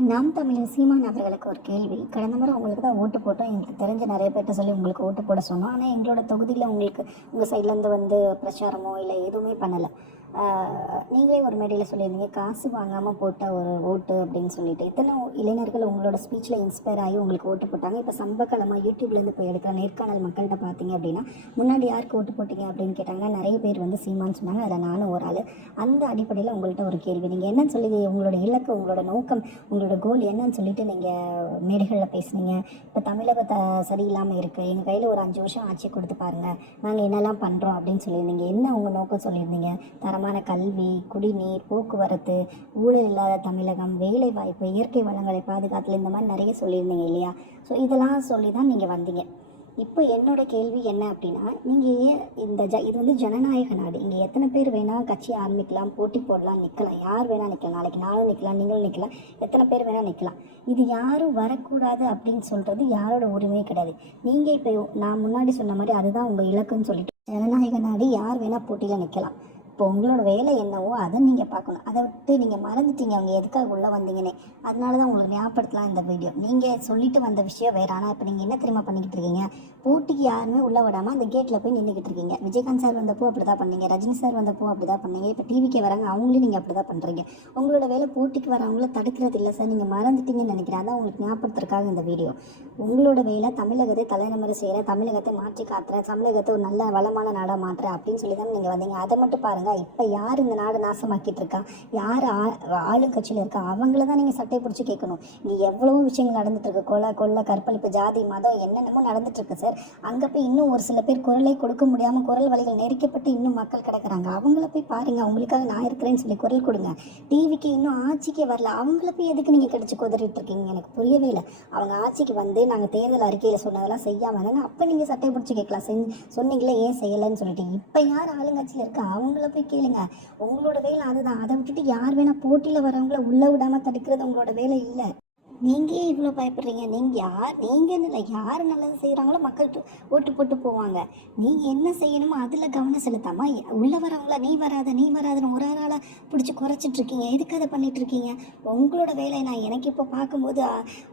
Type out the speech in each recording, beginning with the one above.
நாம் தமிழர் சீமான் அவர்களுக்கு ஒரு கேள்வி. கடந்த முறை உங்களுக்கு தான் ஓட்டு போட்டோம். எங்களுக்கு தெரிஞ்ச நிறைய பேர்ட்ட சொல்லி உங்களுக்கு ஓட்டு போட சொன்னோம். ஆனால் எங்களோட தொகுதியில் உங்களுக்கு உங்கள் சைட்லேருந்து வந்து பிரச்சாரமோ இல்லை எதுவுமே பண்ணலை. நீங்களே ஒரு மேடையில் சொல்லியிருந்தீங்க காசு வாங்காமல் போட்ட ஒரு ஓட்டு அப்படின்னு சொல்லிட்டு. எத்தனை இளைஞர்கள் உங்களோட ஸ்பீச்சில் இன்ஸ்பயர் ஆகி உங்களுக்கு ஓட்டு போட்டாங்க. இப்போ சம்பக்கலமாக யூடியூப்லேருந்து போய் எடுக்கிற நேர்காணல் மக்கள்கிட்ட பார்த்தீங்க அப்படின்னா முன்னாடி யாருக்கு ஓட்டு போட்டீங்க அப்படின்னு கேட்டாங்கன்னா நிறைய பேர் வந்து சீமான்னு சொன்னாங்க. அதில் நானும் ஒரு ஆள். அந்த அடிப்படையில் உங்கள்கிட்ட ஒரு கேள்வி. நீங்கள் என்னன்னு சொல்லி உங்களோட இலக்கு உங்களோட நோக்கம் உங்களோட கோல் என்னன்னு சொல்லிட்டு நீங்கள் மேடைகளில் பேசுனீங்க. இப்போ தமிழகத்தை சரியில்லாமல் இருக்குது எங்கள் கையில் ஒரு அஞ்சு வருஷம் ஆட்சி கொடுத்து பாருங்கள் நாங்கள் என்னெல்லாம் பண்ணுறோம் அப்படின்னு சொல்லியிருந்தீங்க. என்ன உங்கள் நோக்கம் சொல்லியிருந்தீங்க? தரம் தரமான கல்வி குடிநீர் போக்குவரத்து ஊழல் இல்லாத தமிழகம் வேலை வாய்ப்பு இயற்கை வளங்களை பாதுகாத்தல் இந்த மாதிரி நிறைய சொல்லியிருந்தீங்க இல்லையா? ஸோ இதெல்லாம் சொல்லி தான் நீங்கள் வந்தீங்க. இப்போ என்னோட கேள்வி என்ன அப்படின்னா நீங்கள் ஏன் இந்த ஜ இது வந்து ஜனநாயக நாடு. இங்கே எத்தனை பேர் வேணால் கட்சி ஆரம்பிக்கலாம் போட்டி போடலாம் நிற்கலாம் யார் வேணால் நிற்கலாம் நாளைக்கு நானும் நிற்கலாம் நீங்களும் நிற்கலாம் எத்தனை பேர் வேணால் நிற்கலாம் இது யாரும் வரக்கூடாது அப்படின்னு சொல்கிறது யாரோட உரிமையே கிடையாது. நீங்கள் இப்போ நான் முன்னாடி சொன்ன மாதிரி அதுதான் உங்கள் இலக்குன்னு சொல்லிட்டு. ஜனநாயக நாடு யார் வேணால் போட்டியில் நிற்கலாம் இப்போ உங்களோட வேலை என்னவோ அதை நீங்கள் பார்க்கணும். அதை விட்டு நீங்கள் மறந்துட்டீங்க. அவங்க எதுக்காக உள்ளே வந்தீங்கன்னே. அதனால தான் உங்களுக்கு ஞாபகப்படுத்தலாம் இந்த வீடியோ நீங்கள் சொல்லிட்டு வந்த விஷயம் வேறு. ஆனால் இப்போ நீங்கள் என்ன தெரியுமா பண்ணிக்கிட்டு இருக்கீங்க? போட்டிக்கு யாருமே உள்ளே விடாமல் அந்த கேட்டில் போய் நின்றுக்கிட்டு இருக்கீங்க. விஜயகாந்த் சார் வந்தப்போ அப்படி தான் பண்ணீங்க. ரஜினி சார் வந்தப்போ அப்படி தான் பண்ணீங்க. இப்போ டிவிக்கு வராங்க. அவங்களையும் நீங்கள் அப்படி தான் பண்ணுறீங்க உங்களோட வேலை போட்டிக்கு வரவங்கள தடுக்கிறது இல்லை சார் நீங்கள் மறந்துட்டீங்கன்னு நினைக்கிறேன். அதான் உங்களுக்கு ஞாபகப்படுத்துறக்காக இந்த வீடியோ உங்களோட வேலை தமிழகத்தை தலைநமரை செய்கிற தமிழகத்தை மாற்றி காத்துற தமிழகத்தை ஒரு நல்ல வளமான நாடாக மாற்றுற அப்படின்னு சொல்லி தான் நீங்கள் வந்தீங்க. அதை மட்டும் பாருங்கள் இப்போ யார் இந்த நாடை நாசமாக்கிட்டு இருக்கா யார் ஆளுங்கட்சியில் இருக்கா? அவங்கள தான் நீங்கள் சட்டை பிடிச்சி கேட்கணும். இங்கே எவ்வளவோ விஷயங்கள் நடந்துட்டு இருக்கு கொலை கொள்ளை கற்பழிப்பு ஜாதி மதம் என்னென்னமோ நடந்துட்டு இருக்கு சார் அங்கே போய் இன்னும் ஒரு சில பேர் குரலை கொடுக்க முடியாமல் குரல் வழிகள் நெரிக்கப்பட்டு இன்னும் மக்கள் கிடக்குறாங்க. அவங்கள போய் பாருங்க. அவங்களுக்காக நான் இருக்கிறேன்னு சொல்லி குரல் கொடுங்க. டிவிக்கு இன்னும் ஆட்சிக்கே வரல. அவங்கள போய் எதுக்கு நீங்கள் கிடச்சி குதறிட்டு இருக்கீங்க எனக்கு புரியவே இல்லை. அவங்க ஆட்சிக்கு வந்து நாங்கள் தேர்தல் அறிக்கையில் சொன்னதெல்லாம் செய்யாமல் தானே அப்போ நீங்கள் சட்டை பிடிச்சி கேட்கலாம். செஞ்சு சொன்னீங்களே ஏன் செய்யலைன்னு சொல்லிட்டு. இப்போ யார் ஆளுங்கட்சியில் இருக்கா? அவங்கள போய் கேளுங்க. உங்களோட வேலை அதுதான். அதை விட்டுட்டு யார் வேணால் போட்டியில் வரவங்கள உள்ளே விடாமல் தடுக்கிறது உங்களோட வேலை இல்லை. நீங்கள் ஏன் இவ்வளோ பயப்படுறீங்க? நீங்கள் யார்? நீங்கள் இல்லை யார் நல்லது செய்கிறாங்களோ மக்கள் ஓட்டு போட்டு போவாங்க. நீங்கள் என்ன செய்யணுமோ அதில் கவனம் செலுத்தாம உள்ளே வரவங்கள நீ வராத நீ வராதுன்னு ஒரு ஆளால் பிடிச்சி குறைச்சிட்ருக்கீங்க எதுக்கு அதை பண்ணிகிட்ருக்கீங்க உங்களோட வேலையை நான் எனக்கு இப்போ பார்க்கும்போது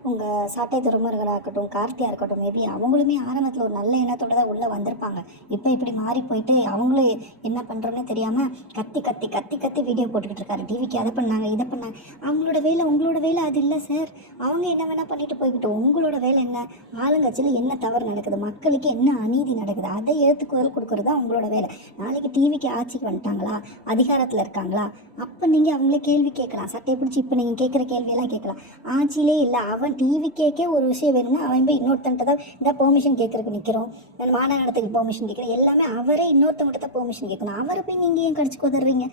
உங்கள் சாட்டை துறைமுருகராக இருக்கட்டும் கார்த்தியாக இருக்கட்டும் மேபி அவங்களுமே ஆரம்பத்தில் ஒரு நல்ல எண்ணத்தோட தான் உள்ளே வந்திருப்பாங்க. இப்போ இப்படி மாறி போயிட்டு அவங்களும் என்ன பண்ணுறோன்னே தெரியாமல் கத்தி கத்தி கத்தி கத்தி வீடியோ போட்டுக்கிட்டு இருக்காரு. டிவிக்கு அதை பண்ணாங்க இதை பண்ணாங்க. அவங்களோட வேலை உங்களோட வேலை அது இல்லை சார் அவங்க என்ன வேணால் பண்ணிட்டு போய்கிட்டோம் உங்களோட வேலை என்ன? ஆளுங்கட்சியில் என்ன தவறு நடக்குது? மக்களுக்கு என்ன அநீதி நடக்குது? அதை எடுத்து குரல் கொடுக்கறது தான் உங்களோட வேலை. நாளைக்கு டிவிக்கு ஆட்சிக்கு வந்துட்டாங்களா? அதிகாரத்தில் இருக்காங்களா? அப்போ நீங்கள் அவங்களே கேள்வி கேட்கலாம். சட்டையை பிடிச்சி இப்போ நீங்கள் கேட்குற கேள்வியெல்லாம் கேட்கலாம். ஆட்சியிலே இல்லை. அவன் டிவி கேட்கே ஒரு விஷயம் வேணும்னா அவன் போய் இன்னொருத்தன்ட்ட தான் இந்த பெர்மிஷன் கேட்கறதுக்கு நிற்கிறோம் நான் மாநகரத்துக்கு பெர்மிஷன் கேட்குறேன் எல்லாமே அவரே இன்னொருத்தவங்கள்ட்ட தான் பெர்மிஷன் கேட்கணும். அவரை போய் நீங்கள் ஏன் கடிச்சு கொதறீங்க?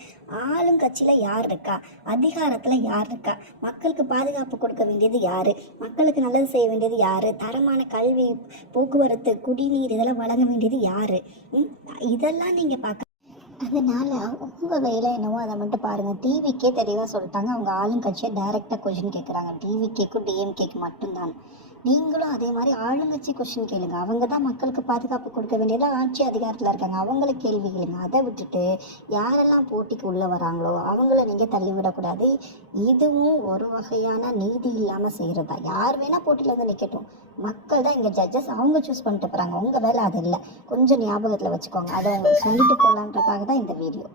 ஆளுங்கட்சியில் யார் இருக்கா? அதிகாரத்தில் யார் இருக்கா? மக்களுக்கு பாதுகாப்பு கொடுக்க வேண்டியது யார்? மக்களுக்கு நல்லது செய்ய வேண்டியது யார்? தரமான கல்வி போக்குவரத்து குடிநீர் இதெல்லாம் வழங்க வேண்டியது யார்? இதெல்லாம் நீங்கள் பார்க்க அதனால் உங்கள் வேலை என்னவோ அதை மட்டும் பாருங்கள் டிவிக்கே தெளிவாக சொல்லிட்டாங்க. அவங்க ஆளுங்கட்சியை டைரெக்டாக கொஷின் கேட்குறாங்க டிவிக்கேக்கும் டிஎம்கேக்கு மட்டும்தான். நீங்களும் அதே மாதிரி ஆளுங்கட்சி கொஷின் கேளுங்க. அவங்க தான் மக்களுக்கு பாதுகாப்பு கொடுக்க வேண்டியதாக ஆட்சி அதிகாரத்தில் இருக்காங்க. அவங்கள கேள்வி கேளுங்க. அதை விட்டுட்டு யாரெல்லாம் போட்டிக்கு உள்ளே வராங்களோ அவங்கள நீங்கள் தள்ளிவிடக்கூடாது. இதுவும் ஒரு வகையான நீதி இல்லாமல் செய்கிறதா யார் வேணால் போட்டியில் வந்து நிற்கட்டும் மக்கள் தான் இங்கே ஜட்ஜஸ் அவங்க சூஸ் பண்ணிட்டு போகிறாங்க உங்கள் வேலை அது இல்லை. கொஞ்சம் ஞாபகத்தில் வச்சுக்கோங்க. அதை உங்களுக்கு சொல்லிட்டு போகலான்றதுக்காக தான் இந்த வீடியோ